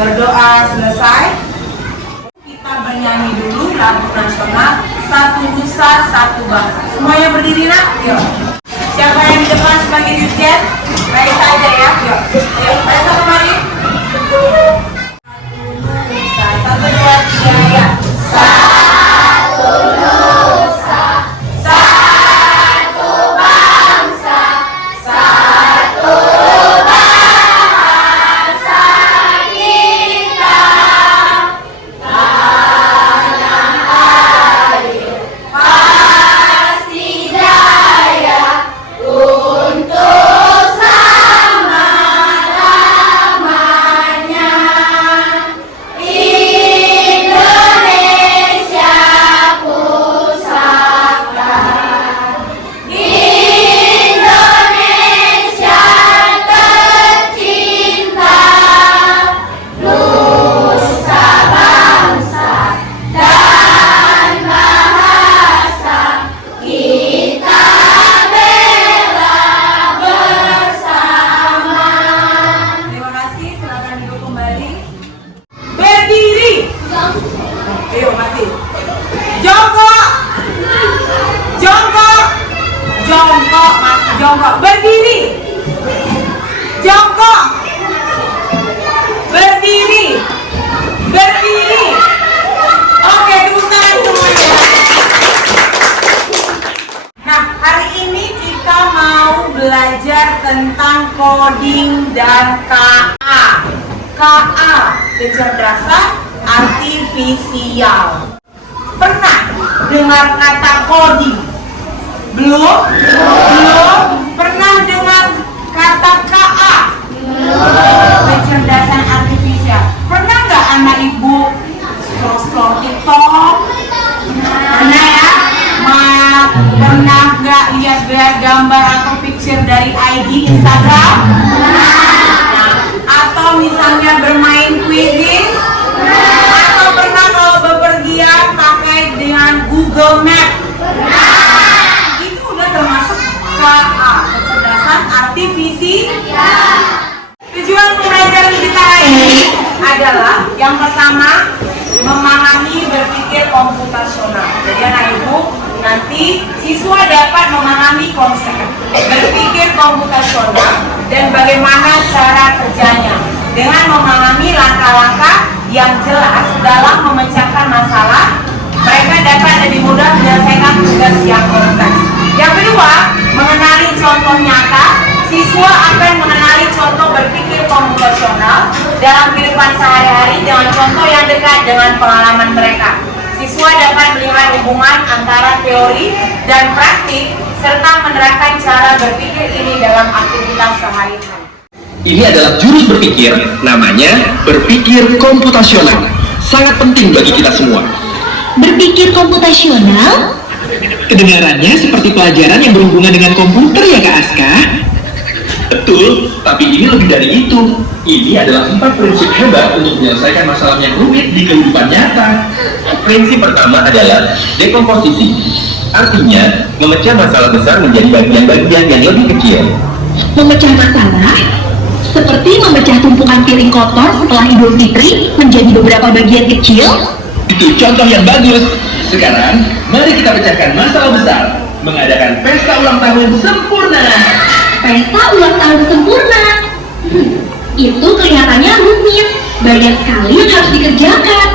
Berdoa selesai, kita bernyanyi dulu lagu nasional Satu Nusa Satu Bangsa. Semuanya berdiri nak? Yuk. Siapa yang di depan sebagai dirjen? Raisa saja ya. Yuk. Yuk, Raisa kemari. Satu Nusa, satu dua tiga ya. Satu Nusa, satu bangsa, satu bahasa kita. Tanah air pasti jaya untuk selama-lamanya. Indonesia pusaka, Indonesia tercinta, nusa bangsa dan bahasa kita bela bersama. Terima kasih, silakan duduk kembali. Berdiri. Ayo masih. Jongkok. Jongkok. Jongkok, masih jongkok. Berdiri. Jongkok. Berdiri. Berdiri. Oke, tepuk tangan semuanya. Nah, hari ini kita mau belajar tentang coding dan KA. KA, kecerdasan artifisial. Pernah dengar kata coding? Belum? Belum? Pernah dengar kata KA? Belum. Kecerdasan artifisial. Pernah nggak anak ibu scroll TikTok? Pernah ya? Pernah nggak lihat gambar atau picture dari IG Instagram? Atau misalnya bermain quiz? Atau pernah kalau bepergian pakai dengan Google Map? Itu udah termasuk KA, kecerdasan artifisial. Tujuan pembelajaran kita ini adalah yang pertama, memahami berpikir komputasional. Jadi anak ibu, nanti siswa dapat memahami konsep berpikir komputasional dan bagaimana cara kerjanya dengan memahami langkah-langkah yang jelas dalam memecahkan masalah. Mereka dapat lebih mudah menyelesaikan tugas yang kompleks. Yang kedua, mengenali contoh nyata. Siswa akan mengenali contoh berpikir komputasional dalam kehidupan sehari-hari dengan contoh yang dekat dengan pengalaman mereka. Siswa dapat melihat hubungan antara teori dan praktik serta menerapkan cara berpikir ini dalam aktivitas sehari-hari. Ini adalah jurus berpikir, namanya berpikir komputasional. Sangat penting bagi kita semua. Berpikir komputasional? Kedengarannya seperti pelajaran yang berhubungan dengan komputer ya Kak Aska? Betul, tapi ini lebih dari itu. Ini adalah 4 prinsip hebat untuk menyelesaikan masalah yang rumit di kehidupan nyata. Prinsip pertama adalah dekomposisi. Artinya, memecah masalah besar menjadi bagian-bagian yang lebih kecil. Memecah masalah? Seperti memecah tumpukan piring kotor setelah Idul Fitri menjadi beberapa bagian kecil? Itu contoh yang bagus. Sekarang, mari kita pecahkan masalah besar. Mengadakan pesta ulang tahun sempurna. Pesta ulang tahun sempurna? Itu kelihatannya rumit. Banyak sekali yang harus dikerjakan.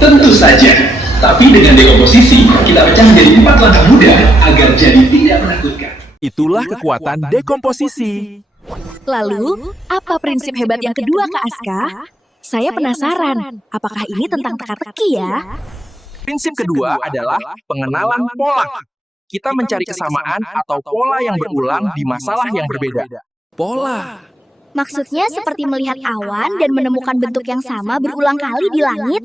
Tentu saja. Tapi dengan dekomposisi, kita pecah menjadi 4 langkah mudah agar jadi tidak menakutkan. Itulah kekuatan dekomposisi. Lalu, apa prinsip hebat yang kedua, Kak Aska? Saya penasaran, apakah ini tentang teka-teki ya? Prinsip kedua adalah pengenalan pola. Kita mencari kesamaan atau pola yang berulang di masalah yang berbeda. Pola. Maksudnya seperti melihat awan dan menemukan bentuk yang sama berulang kali di langit?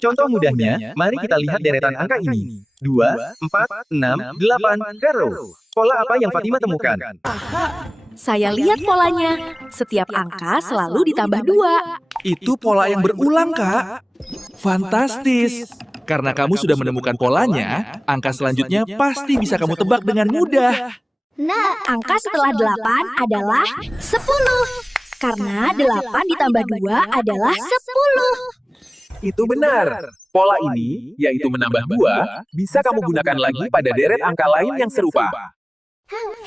Contoh mudahnya, mari kita lihat deretan angka ini. 2, 4, 6, 8, zero. Pola apa yang Fatima temukan? Saya lihat polanya. Setiap angka selalu ditambah 2. Itu pola yang berulang, Kak. Fantastis. Karena kamu sudah menemukan polanya, angka selanjutnya pasti bisa kamu tebak dengan mudah. Nah, angka setelah 8 adalah 10. Karena 8 ditambah 2 adalah 10. Itu benar. Pola ini, yaitu menambah 2, bisa kamu gunakan lagi pada deret angka lain yang serupa.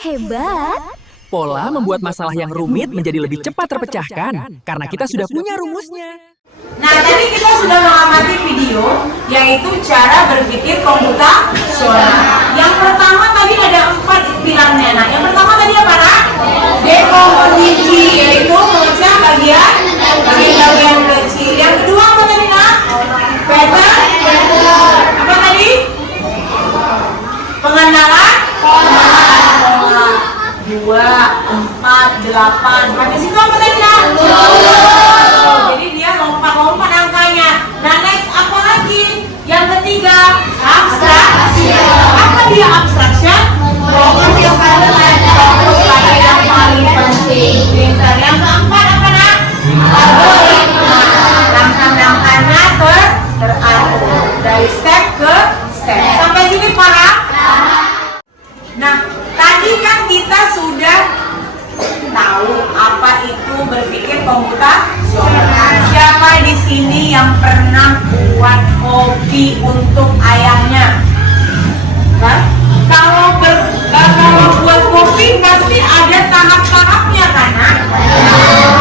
Hebat. Pola membuat masalah yang rumit menjadi lebih cepat terpecahkan karena kita sudah punya rumusnya. Nah, tadi kita sudah mengamati video, yaitu cara berpikir komputasional. Yang pertama tadi ada 4 pilarnya. Nah, yang pertama tadi apa, Nak? Dekomposisi, yaitu memecah bagian kecil. Yang kedua apa tadi, Nak? Pattern. Apa tadi? Pengenalan. 2, 4, 8. Pada situ apa tadi, Nak? Jadi dia lompat-lompat angkanya. Nah, next apa lagi? Yang ketiga, abstraction. Apa dia abstraction? Fokus pada yang paling penting. Pintar. Yang keempat apa, Nak? Algoritma. Langkah-langkahnya teratur dari step ke step. Sampai sini paham? Nah, tadi kan kita sudah tahu apa itu berpikir komputasional. Siapa di sini yang pernah buat kopi untuk ayahnya? Kan? Kalau buat kopi pasti ada tahap-tahapnya, kan?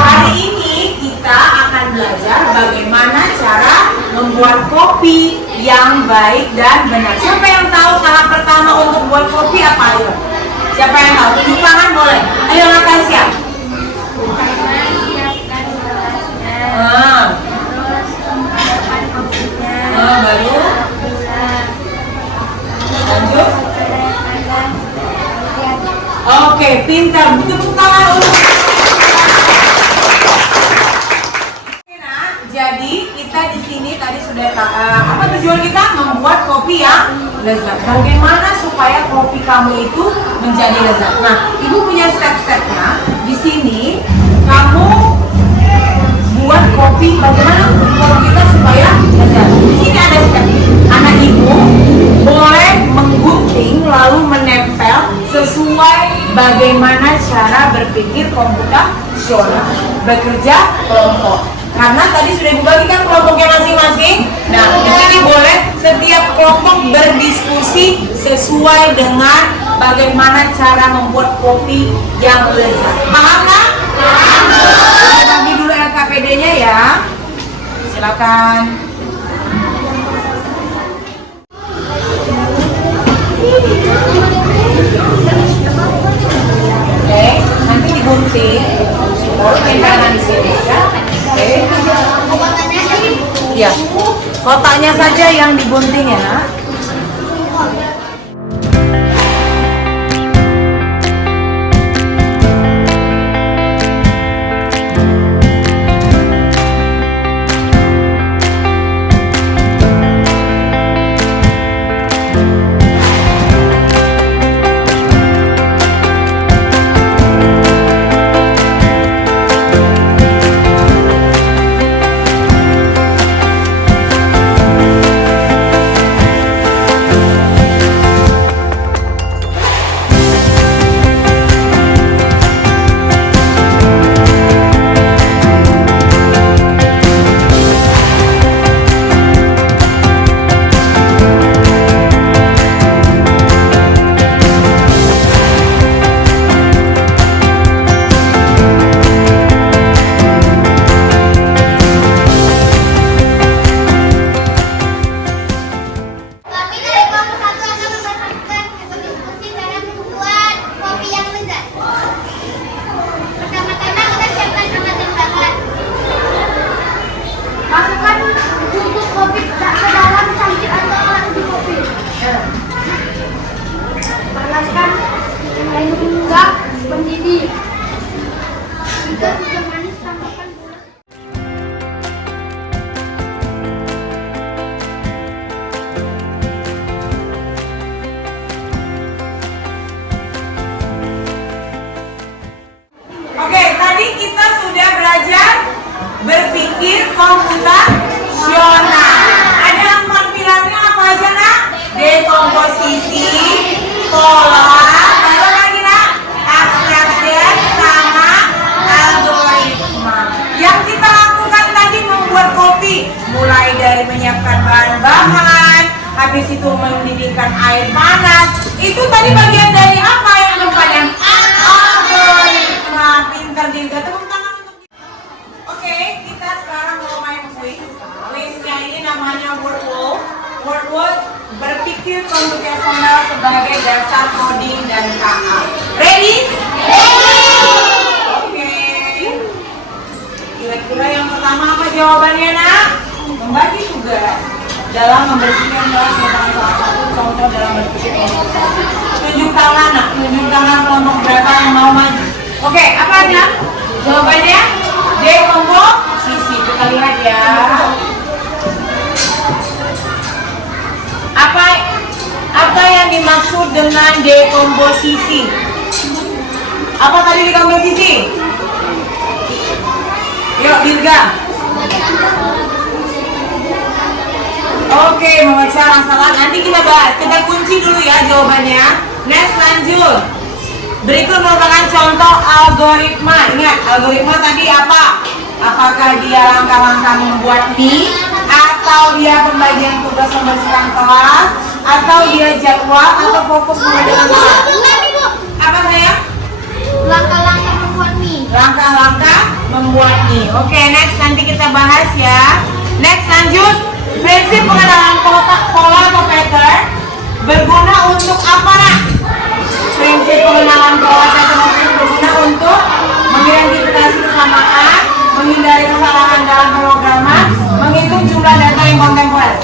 Hari ini kita akan belajar bagaimana cara membuat kopi yang baik dan benar. Siapa yang tahu tahap pertama untuk buat kopi apa? Ayo. Siapa yang tahu? Tunjuk tangan boleh. Ayo, Natasha. Baru. Lanjut. Oke, pintar. Tepuk tangan untuk. Jadi kita di sini tadi sudah apa tujuan kita? Membuat kopi yang lezat. Bagaimana supaya kopi kamu itu menjadi lezat? Nah, Ibu punya step-stepnya. Di sini kamu buat kopi. Bagaimana kopi kita supaya lezat? Di sini ada step. Anak Ibu boleh menggunting lalu menempel sesuai bagaimana cara berpikir komputasional. Bekerja kelompok. Karena tadi sudah Ibu bagikan kelompoknya masing-masing. Nah, di sini boleh setiap kelompok berdiskusi sesuai dengan bagaimana cara membuat kopi yang lezat. Paham kan? Paham. Bagi dulu LKPD-nya ya. Silakan. Oke, nanti digunting. Tempelan di sini ya. Ya, kotaknya saja yang digunting ya. berpikir komputasional. Ada 4 pilarnya apa aja, Nak? Dekomposisi, pola, baru lagi, Nak? Abstraction sama algoritma. dalam membersihkan gelas merupakan salah satu contoh dalam berpikir kelompok satu. Tunjuk tangan, nak. Tunjuk tangan kelompok berapa yang mau maju. Oke, apa aja? Jawabannya dekomposisi. Kita lihat ya. Apa yang dimaksud dengan dekomposisi? Apa tadi dekomposisi? Yuk, Dirga. Oke, membaca masalah. Nanti kita bahas. Kita kunci dulu ya jawabannya. Next, lanjut. Berikut merupakan contoh algoritma. Ingat, algoritma tadi apa? Apakah dia langkah-langkah membuat mie, atau dia pembagian tugas membersihkan kelas, atau dia jadwal, atau fokus mengerjakan kelas? Apa sayang? Langkah-langkah membuat mie. Langkah-langkah membuat mie. Oke, next nanti kita bahas ya. Next, lanjut. Prinsip pengenalan kotak pola atau pattern berguna untuk apa, nak? Prinsip pengenalan pola atau pattern berguna untuk mengidentifikasi kesamaan, menghindari kesalahan dalam pemrograman, menghitung jumlah data yang kontemporer.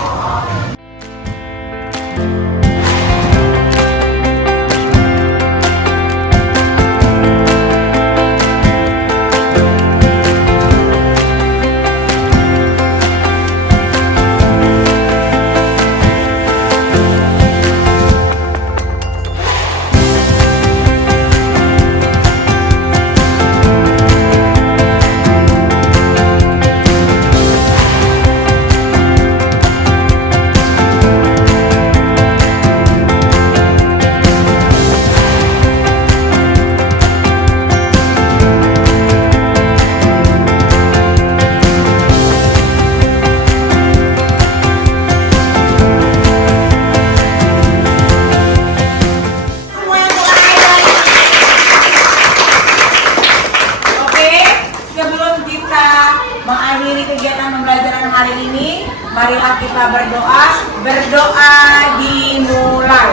Mengakhiri kegiatan pembelajaran hari ini, marilah kita berdoa. Berdoa dimulai.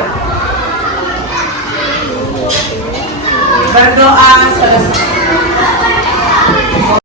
Berdoa